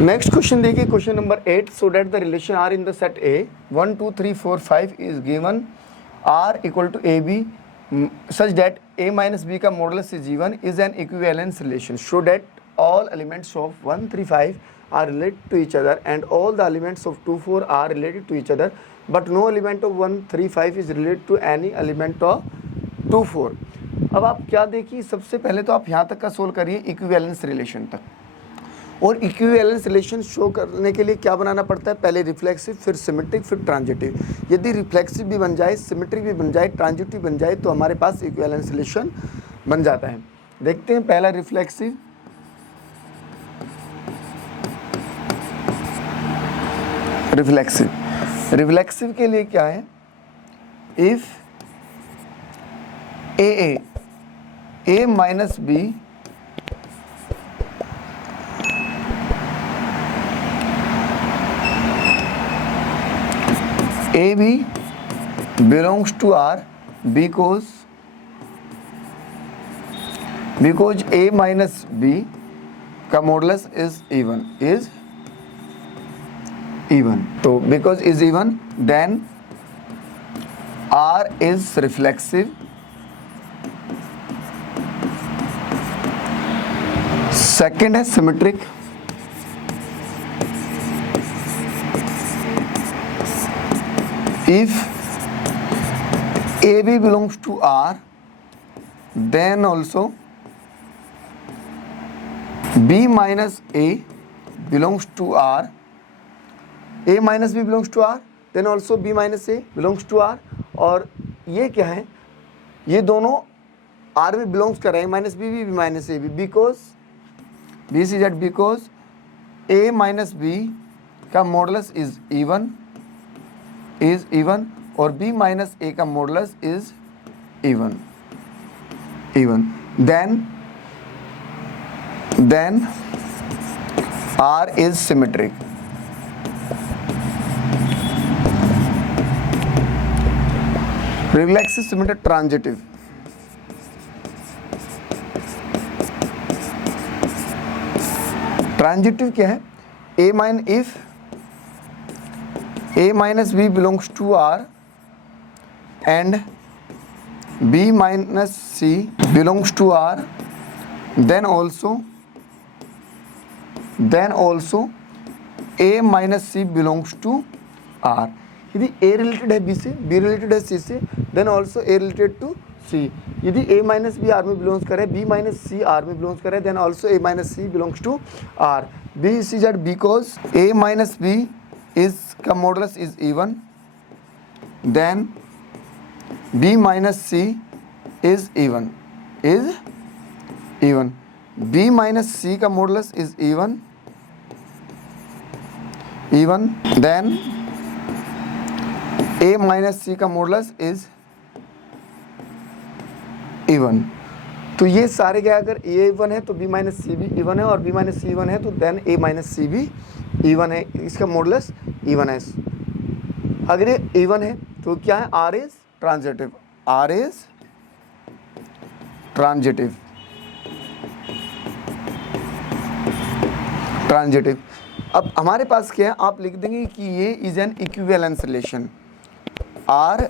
Next question देखिए, question number 8. So that the relation R in the set A 1 2 3 4 5 is given R equal to A B such that a minus B का modulus is even is an equivalence relation. Show that all elements of 1 3 5 are related to each other and all the elements of 2 4 are related to each other, but no element of 1 3 5 is related to any element of 2 4. अब आप क्या देखिए, सबसे पहले तो आप यहाँ तक का सोल्व करिए इक्विवेलेंस रिलेशन तक. और इक्विवेलेंस रिलेशन शो करने के लिए क्या बनाना पड़ता है, पहले रिफ्लेक्सिव, फिर सिमेट्रिक, फिर ट्रांजिटिव. यदि रिफ्लेक्सिव भी बन जाए, सिमेट्रिक भी बन जाए, ट्रांजिटिव बन जाए तो हमारे पास इक्विवेलेंस रिलेशन बन जाता है. देखते हैं पहला रिफ्लेक्सिव. रिफ्लेक्सिव के लिए क्या है, if A minus B A B belongs to R because A minus B का मॉडुलस इज even. तो because is even, then R is reflexive. Second है symmetric. If AB belongs to R, then also B minus A belongs to R. A minus B belongs to R, then also B minus A belongs to R. और ये क्या है, ये दोनों are में belongs कर रहे हैं, minus B minus A B, because B C Z because A minus B का मॉडुलस इज इवन और बी माइनस ए का modulus is even. Then R is symmetric. Reflexive, symmetric, transitive. Transitive क्या है, if A minus B belongs to R and B minus C belongs to R, then also A minus C belongs to R. यदि A related है B से, B related है सी से, then also A related to C. यदि A minus B R में belongs करे, B minus C R में belongs करे, then also A minus C belongs to R. B C Z because A minus B is का modulus is even, then B minus C is even. B minus C का modulus is even, then a minus C का modulus is even. तो ये सारे क्या, अगर a even है तो b माइनस सी भी इवन है, और b माइनस सी इवन है तो देन a माइनस सी भी इवन है, इसका मॉडुलस इवन है. अगर ये इवन है तो क्या है, r इज ट्रांजिटिव. अब हमारे पास क्या है, आप लिख देंगे कि ये is an equivalence relation. R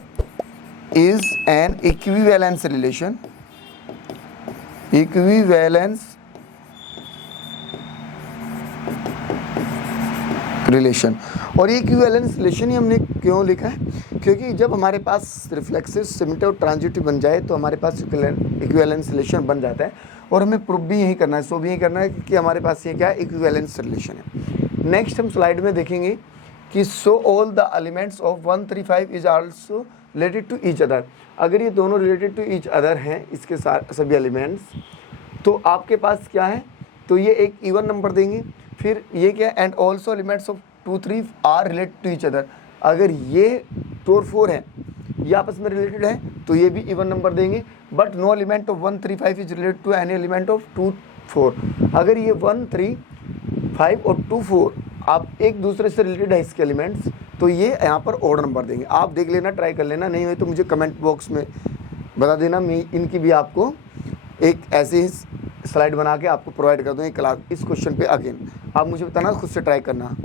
is an equivalence relation. और ये इक्विवेलेंस रिलेशन ही हमने क्यों लिखा है, क्योंकि जब हमारे पास रिफ्लेक्सिव, सिमेट्रिक और ट्रांजिटिव बन जाए तो हमारे पास इक्विवेलेंस रिलेशन बन जाता है. और हमें प्रूफ भी यही करना है, सो भी यही करना है कि हमारे पास ये क्या है, इक्विवेलेंस रिलेशन है. नेक्स्ट हम स्लाइड में देखेंगे कि so all the elements of 1 3 5 is also related to each other. अगर ये दोनों रिलेटेड टू ईच अदर हैं, इसके सभी एलिमेंट्स, तो आपके पास क्या है, तो ये एक इवन नंबर देंगे. फिर ये क्या है, and also elements of 2 3 are related to each other. अगर ये 2 और 4 है, ये आपस में रिलेटेड है तो ये भी इवन नंबर देंगे. But no element of 1 3 5 is related to any element of 2 4. अगर ये 1 3 5 और 2 4 आप एक दूसरे से रिलेटेड है इसके एलिमेंट्स, तो ये यहाँ पर ऑड नंबर देंगे. आप देख लेना, ट्राई कर लेना, नहीं हुए तो मुझे कमेंट बॉक्स में बता देना, मैं इनकी भी आपको एक ऐसे ही स्लाइड बना के आपको प्रोवाइड कर दूँ एक क्लास इस क्वेश्चन पे अगेन। आप मुझे बताना, खुद से ट्राई करना।